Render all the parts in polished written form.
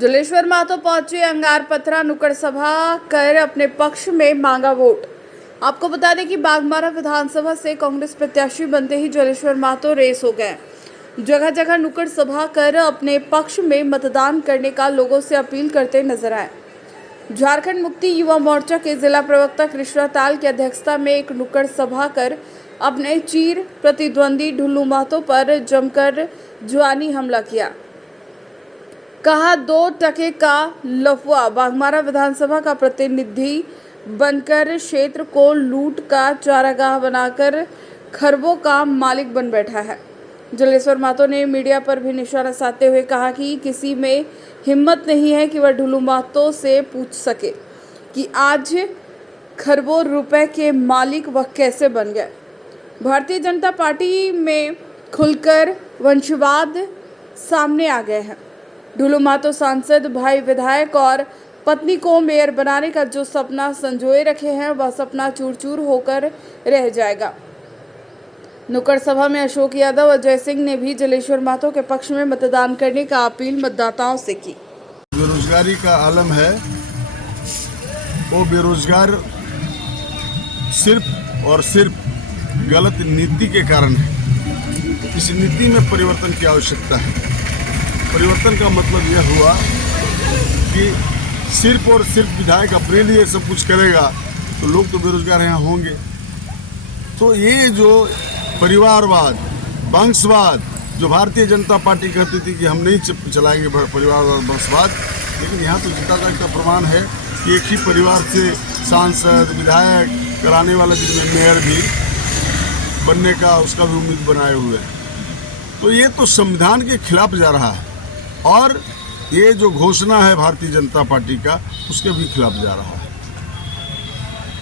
जलेश्वर महतो पहुंचे अंगार पथरा नुक्कड़ सभा कर अपने पक्ष में मांगा वोट। आपको बता दें कि बाघमारा विधानसभा से कांग्रेस प्रत्याशी बनते ही जलेश्वर महतो रेस हो गए। जगह जगह नुक्कड़ सभा कर अपने पक्ष में मतदान करने का लोगों से अपील करते नजर आए। झारखंड मुक्ति युवा मोर्चा के जिला प्रवक्ता कृष्णा ताल की अध्यक्षता में एक नुक्कड़ सभा कर अपने चीर प्रतिद्वंदी ढुल्लू महतो पर जमकर जुआनी हमला किया। कहा 2 टके का लफुआ बाघमारा विधानसभा का प्रतिनिधि बनकर क्षेत्र को लूट का चारागाह बनाकर खरबों का मालिक बन बैठा है। जलेश्वर महतो ने मीडिया पर भी निशाना साधते हुए कहा कि किसी में हिम्मत नहीं है कि वह ढुल्लू महतो से पूछ सके कि आज खरबों रुपए के मालिक वह कैसे बन गए। भारतीय जनता पार्टी में खुलकर वंशवाद सामने आ गए हैं। ढुल्लू महतो सांसद, भाई विधायक और पत्नी को मेयर बनाने का जो सपना संजोए रखे हैं वह सपना चूर चूर होकर रह जाएगा। नुक्कड़ सभा में अशोक यादव और जय सिंह ने भी जलेश्वर महतो के पक्ष में मतदान करने का अपील मतदाताओं से की। बेरोजगारी का आलम है, वो बेरोजगार सिर्फ और सिर्फ गलत नीति के कारण है। इस नीति में परिवर्तन की आवश्यकता है। परिवर्तन का मतलब यह हुआ कि सिर्फ और सिर्फ विधायक अपने लिए सब कुछ करेगा तो लोग तो बेरोजगार यहाँ होंगे। तो ये जो परिवारवाद, वंशवाद, जो भारतीय जनता पार्टी कहती थी कि हम नहीं चलाएंगे परिवारवाद, वंशवाद, लेकिन यहाँ तो जनता का प्रमाण है कि एक ही परिवार से सांसद, विधायक कराने वाला जिसमें मेयर भी बनने का उसका भी उम्मीद बनाए हुए हैं। तो ये तो संविधान के खिलाफ जा रहा है और ये जो घोषणा है भारतीय जनता पार्टी का उसके भी खिलाफ जा रहा है।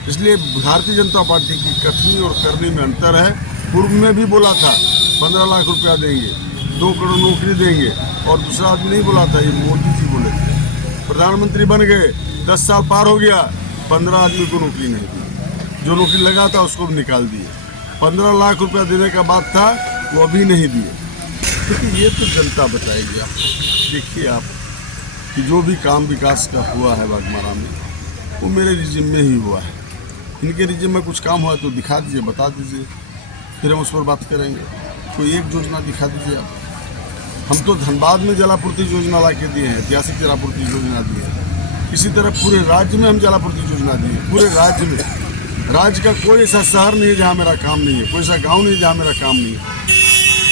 इसलिए भारतीय जनता पार्टी की कथनी और करनी में अंतर है। पूर्व में भी बोला था 15 लाख रुपया देंगे, 2 करोड़ नौकरी देंगे, और दूसरा आदमी नहीं बोला था, ये मोदी जी बोले थे। प्रधानमंत्री बन गए, 10 साल पार हो गया, 15 आदमी को नौकरी नहीं दी। जो नौकरी लगा था उसको भी निकाल दिए। 15 लाख रुपया देने का बात था, वो अभी नहीं दिए। क्योंकि ये तो जनता बताएगी। आप देखिए आप कि जो भी काम विकास का हुआ है बाघमारा में वो मेरे रिजिम में ही हुआ है। इनके रिजिम में कुछ काम हुआ तो दिखा दीजिए, बता दीजिए, फिर हम उस पर बात करेंगे। कोई एक योजना दिखा दीजिए आप। हम तो धनबाद में जलापूर्ति योजना ला के दिए हैं, ऐतिहासिक जलापूर्ति योजना दी है। इसी तरह पूरे राज्य में हम जलापूर्ति योजना दी है। पूरे राज्य में, राज्य का कोई ऐसा शहर नहीं है जहाँ मेरा काम नहीं है, कोई ऐसा गाँव नहीं है जहाँ मेरा काम नहीं है।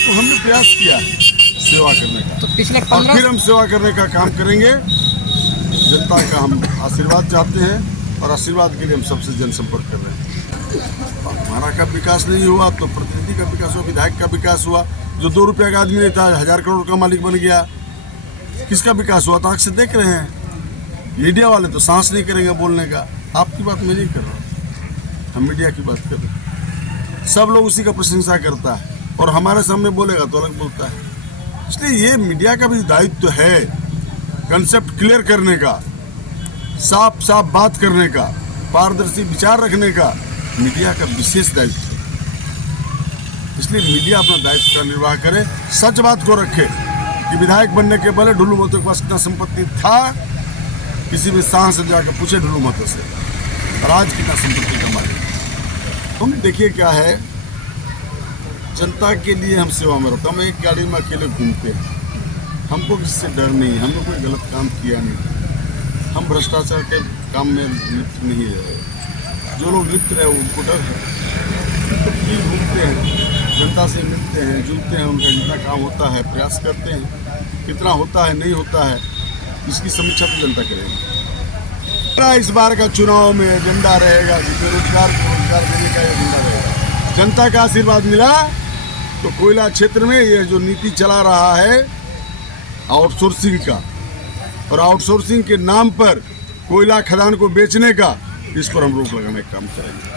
तो हमने प्रयास किया है सेवा करने का, तो पिछले 15 फिर हम सेवा करने का काम करेंगे। जनता का हम आशीर्वाद चाहते हैं और आशीर्वाद के लिए हम सबसे जनसंपर्क कर रहे हैं। हमारा का विकास नहीं हुआ तो प्रतिनिधि का विकास हुआ, विधायक का विकास हुआ। जो 2 रुपये का आदमी नहीं था 1000 करोड़ का मालिक बन गया। किसका विकास हुआ तो आँख से देख रहे हैं। मीडिया वाले तो सांस नहीं करेंगे बोलने का। आपकी बात मैं नहीं कर रहा, हम मीडिया की बात कर रहे हैं। सब लोग उसी का प्रशंसा करता है और हमारे सामने बोलेगा तो अलग बोलता है। इसलिए ये मीडिया का भी दायित्व है कंसेप्ट क्लियर करने का, साफ साफ बात करने का, पारदर्शी विचार रखने का मीडिया का विशेष दायित्व है। इसलिए मीडिया अपना दायित्व का निर्वाह करे, सच बात को रखे कि विधायक बनने के पहले ढुल्लू महतो के पास कितना संपत्ति था, किसी भी सांसद जाकर पूछे ढुल्लू महतो से, और आज कितना संपत्ति का मालिक। हम देखिए क्या है, जनता के लिए हम सेवा में रहते हैं। हम एक गाड़ी में अकेले घूमते हैं, हमको किसी से डर नहीं, हमने कोई गलत काम किया नहीं, हम भ्रष्टाचार के काम में लिप्त नहीं रहे। जो लोग लिप्त रहे उनको डर है, तो घूमते हैं, जनता से मिलते हैं, जुलते हैं, उनका जितना काम होता है प्रयास करते हैं। कितना होता है नहीं होता है इसकी समीक्षा तो जनता करेगी। इस बार का चुनाव में एजेंडा रहेगा कि बेरोजगार को रोजगार देने का एजेंडा रहेगा। जनता का आशीर्वाद मिला तो कोयला क्षेत्र में ये जो नीति चला रहा है आउटसोर्सिंग का, और आउटसोर्सिंग के नाम पर कोयला खदान को बेचने का, इस पर हम रोक लगाने का काम करेंगे।